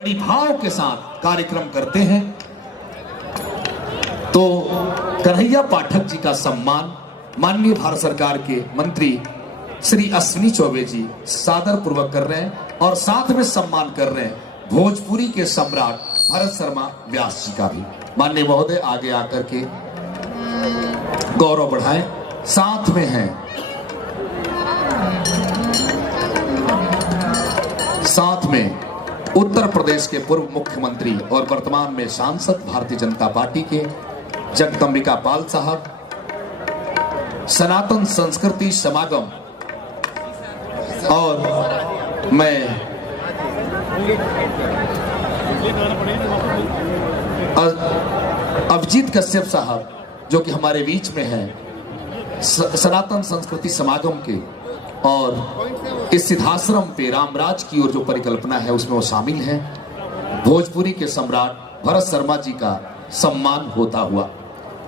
बड़ी भाव के साथ कार्यक्रम करते हैं। तो कन्हैया पाठक जी का सम्मान माननीय भारत सरकार के मंत्री श्री अश्विनी चौबे जी सादर पूर्वक कर रहे हैं और साथ में सम्मान कर रहे हैं भोजपुरी के सम्राट भरत शर्मा व्यास जी का भी। माननीय महोदय आगे आकर के गौरव बढ़ाएं। साथ में हैं उत्तर प्रदेश के पूर्व मुख्यमंत्री और वर्तमान में सांसद भारतीय जनता पार्टी के जगदंबिका पाल साहब, सनातन संस्कृति समागम और मैं अभिजीत कश्यप साहब जो कि हमारे बीच में हैं, सनातन संस्कृति समागम के और इस सिद्धाश्रम पे रामराज की ओर जो परिकल्पना है उसमें वो शामिल हैं। भोजपुरी के सम्राट भरत शर्मा जी का सम्मान होता हुआ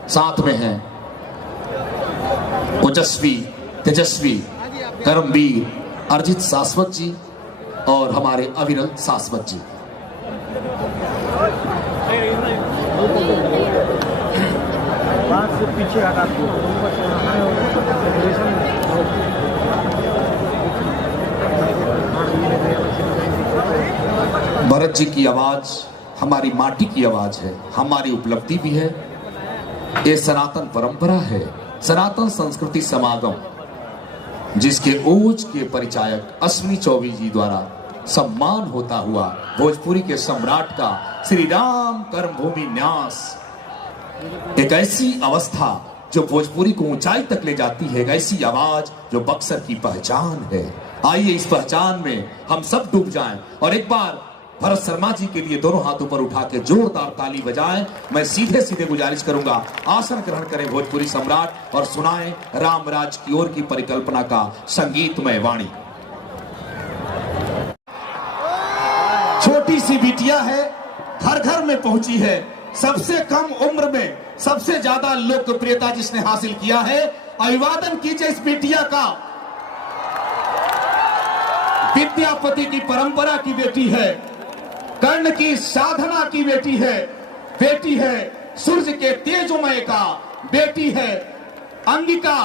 साथ में हैं ओजस्वी तेजस्वी कर्मवीर अर्जित शाश्वत जी और हमारे अविरल शाश्वत जी। भरत जी की आवाज हमारी माटी की आवाज है, हमारी उपलब्धि भी है। ये सनातन परंपरा है, सनातन संस्कृति समागम जिसके ओज के परिचायक अश्विनी चौबे जी द्वारा सम्मान होता हुआ भोजपुरी के सम्राट का श्री राम कर्मभूमि न्यास, एक ऐसी अवस्था जो भोजपुरी को ऊंचाई तक ले जाती है, एक ऐसी आवाज जो बक्सर की पहचान है। आइए इस पहचान में हम सब डूब जाएं और एक बार भरत शर्मा जी के लिए दोनों हाथ ऊपर उठा के जोरदार ताली बजाएं। मैं सीधे सीधे गुजारिश करूंगा आसन ग्रहण करें भोजपुरी सम्राट और सुनाएं रामराज की ओर की परिकल्पना का संगीतमय वाणी। छोटी सी बिटिया है, घर घर में पहुंची है, सबसे कम उम्र में सबसे ज्यादा लोकप्रियता जिसने हासिल किया है। अभिवादन कीजिए इस बिटिया का। विद्यापति की परंपरा की बेटी है, कर्ण की साधना की बेटी है सूर्य के तेजोमय का, बेटी है अंगिका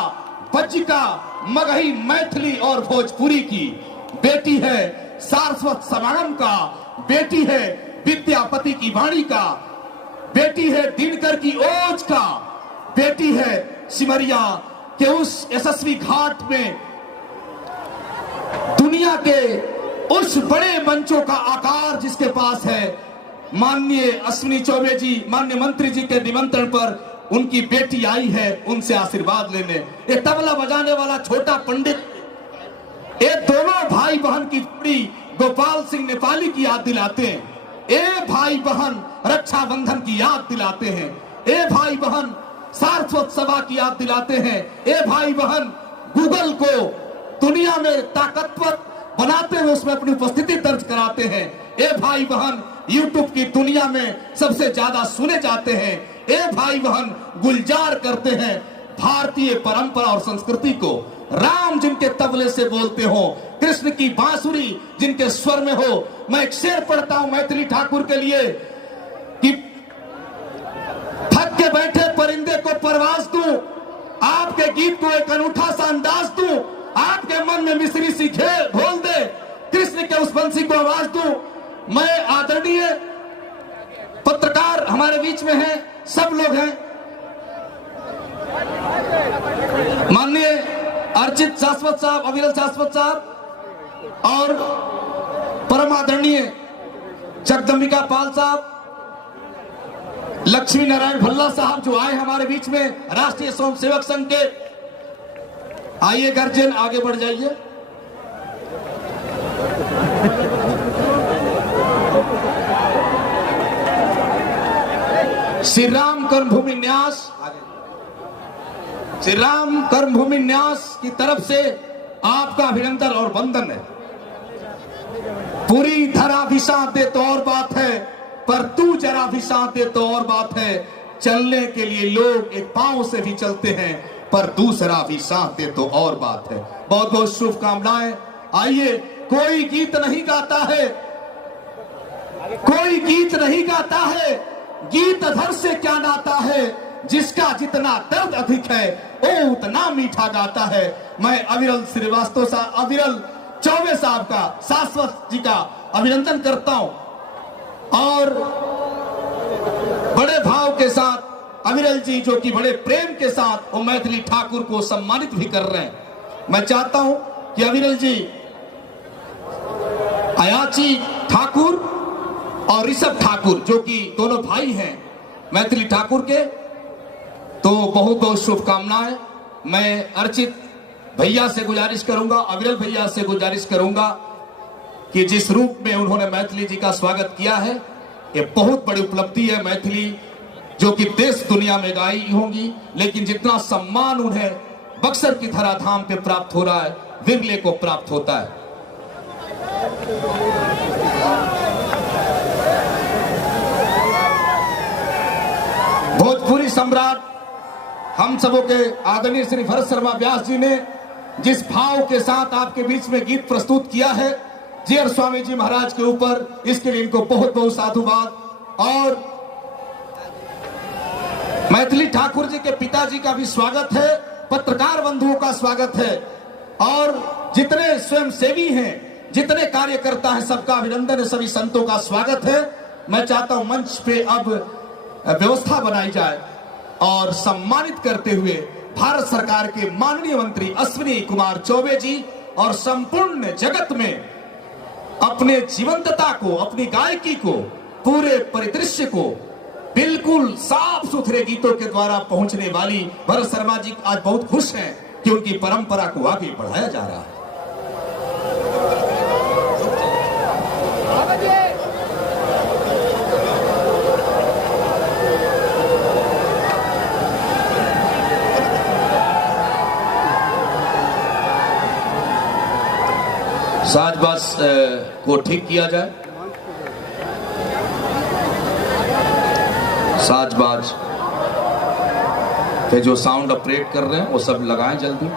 बज्जिका मगही मैथिली और भोजपुरी की, बेटी है सारस्वत समागम का, बेटी है विद्यापति की वाणी का, बेटी है दिनकर की ओज का, बेटी है सिमरिया के उस यशस्वी घाट में दुनिया के उस बड़े मंचों का आकार जिसके पास है। माननीय अश्विनी चौबे जी, माननीय मंत्री जी के निमंत्रण पर उनकी बेटी आई है उनसे आशीर्वाद लेने। ये तबला बजाने वाला छोटा पंडित, ये दोनों भाई बहन की जोड़ी गोपाल सिंह नेपाली की याद दिलाते हैं। ए भाई बहन रक्षाबंधन की याद दिलाते हैं। ए भाई बहन सारस्वत सभा की याद दिलाते हैं। ए भाई बहन गूगल को दुनिया में ताकतवर बनाते हुए उसमें अपनी उपस्थिति दर्ज कराते हैं। ए भाई बहन यूट्यूब की दुनिया में सबसे ज्यादा सुने जाते हैं। ए भाई बहन गुलजार करते हैं भारतीय परंपरा और संस्कृति को। राम जिनके तबले से बोलते हो, कृष्ण की बांसुरी जिनके स्वर में हो। मैं एक शेर पढ़ता हूं मैथिली ठाकुर के लिए कि थक के बैठे परिंदे को परवास दूं, आपके गीत को एक अनूठा सा अंदाज दूं, आपके मन में मिश्री सी घोल दे, कृष्ण के उस बंसी को आवाज दूं। मैं आदरणीय पत्रकार हमारे बीच में हैं, सब लोग हैं, माननीय अर्जित शाश्वत साहब, अविरल शाश्वत साहब और परम आदरणीय जगदंबिका पाल साहब, लक्ष्मी नारायण भल्ला साहब जो आए हमारे बीच में राष्ट्रीय स्वयंसेवक संघ के। आइए गर्जन आगे बढ़ जाइए। श्री राम कर्मभूमि न्यास, श्री राम कर्मभूमि न्यास की तरफ से आपका अभिनंदन और वंदन है। पूरी धरा भी साथ दे तो और बात है, पर तू जरा भी साथ दे तो और बात है। चलने के लिए लोग एक पांव से भी चलते हैं, पर दूसरा भी साथ दे तो और बात है। बहुत बहुत शुभकामनाएं। आइए, कोई गीत नहीं गाता है कोई गीत नहीं गाता है, गीत अधर से क्या नाता है, जिसका जितना दर्द अधिक है वो उतना मीठा गाता है। मैं अविरल श्रीवास्तव साहब, अविरल चौबे साहब का, शाश्वत जी का अभिनंदन करता हूं और बड़े भाव के साथ अविरल जी जो कि बड़े प्रेम के साथ वो मैथिली ठाकुर को सम्मानित भी कर रहे हैं। मैं चाहता हूं कि अविरल जी अयाची ठाकुर और ऋषभ ठाकुर जो कि दोनों भाई हैं मैथिली ठाकुर के, तो बहुत बहुत शुभकामनाएं। मैं अर्चित भैया से गुजारिश करूंगा, अविरल भैया से गुजारिश करूंगा कि जिस रूप में उन्होंने मैथिली जी का स्वागत किया है, ये बहुत बड़ी उपलब्धि है। मैथिली जो कि देश दुनिया में गाई होंगी, लेकिन जितना सम्मान उन्हें बक्सर की धराधाम पे प्राप्त हो रहा है, विरले को प्राप्त होता है। भोजपुरी सम्राट हम सबों के आदरणीय श्री भरत शर्मा व्यास जी ने जिस भाव के साथ आपके बीच में गीत प्रस्तुत किया है जीयर स्वामी जी महाराज के ऊपर, इसके लिए इनको बहुत बहुत साधुवाद। और मैथिली ठाकुर जी के पिताजी का भी स्वागत है, पत्रकार बंधुओं का स्वागत है और जितने स्वयंसेवी हैं, जितने कार्यकर्ता हैं, सबका अभिनंदन है, सभी संतों का स्वागत है। मैं चाहता हूं मंच पे अब व्यवस्था बनाई जाए और सम्मानित करते हुए भारत सरकार के माननीय मंत्री अश्विनी कुमार चौबे जी और संपूर्ण जगत में अपने जीवंतता को, अपनी गायकी को, पूरे परिदृश्य को बिल्कुल साफ सुथरे गीतों के द्वारा पहुंचने वाली भरत शर्मा जी आज बहुत खुश हैं कि उनकी परंपरा को आगे बढ़ाया जा रहा है। साजबाज को ठीक किया जाए, साजबाज पे जो साउंड ऑपरेट कर रहे हैं वो सब लगाएं जल्दी।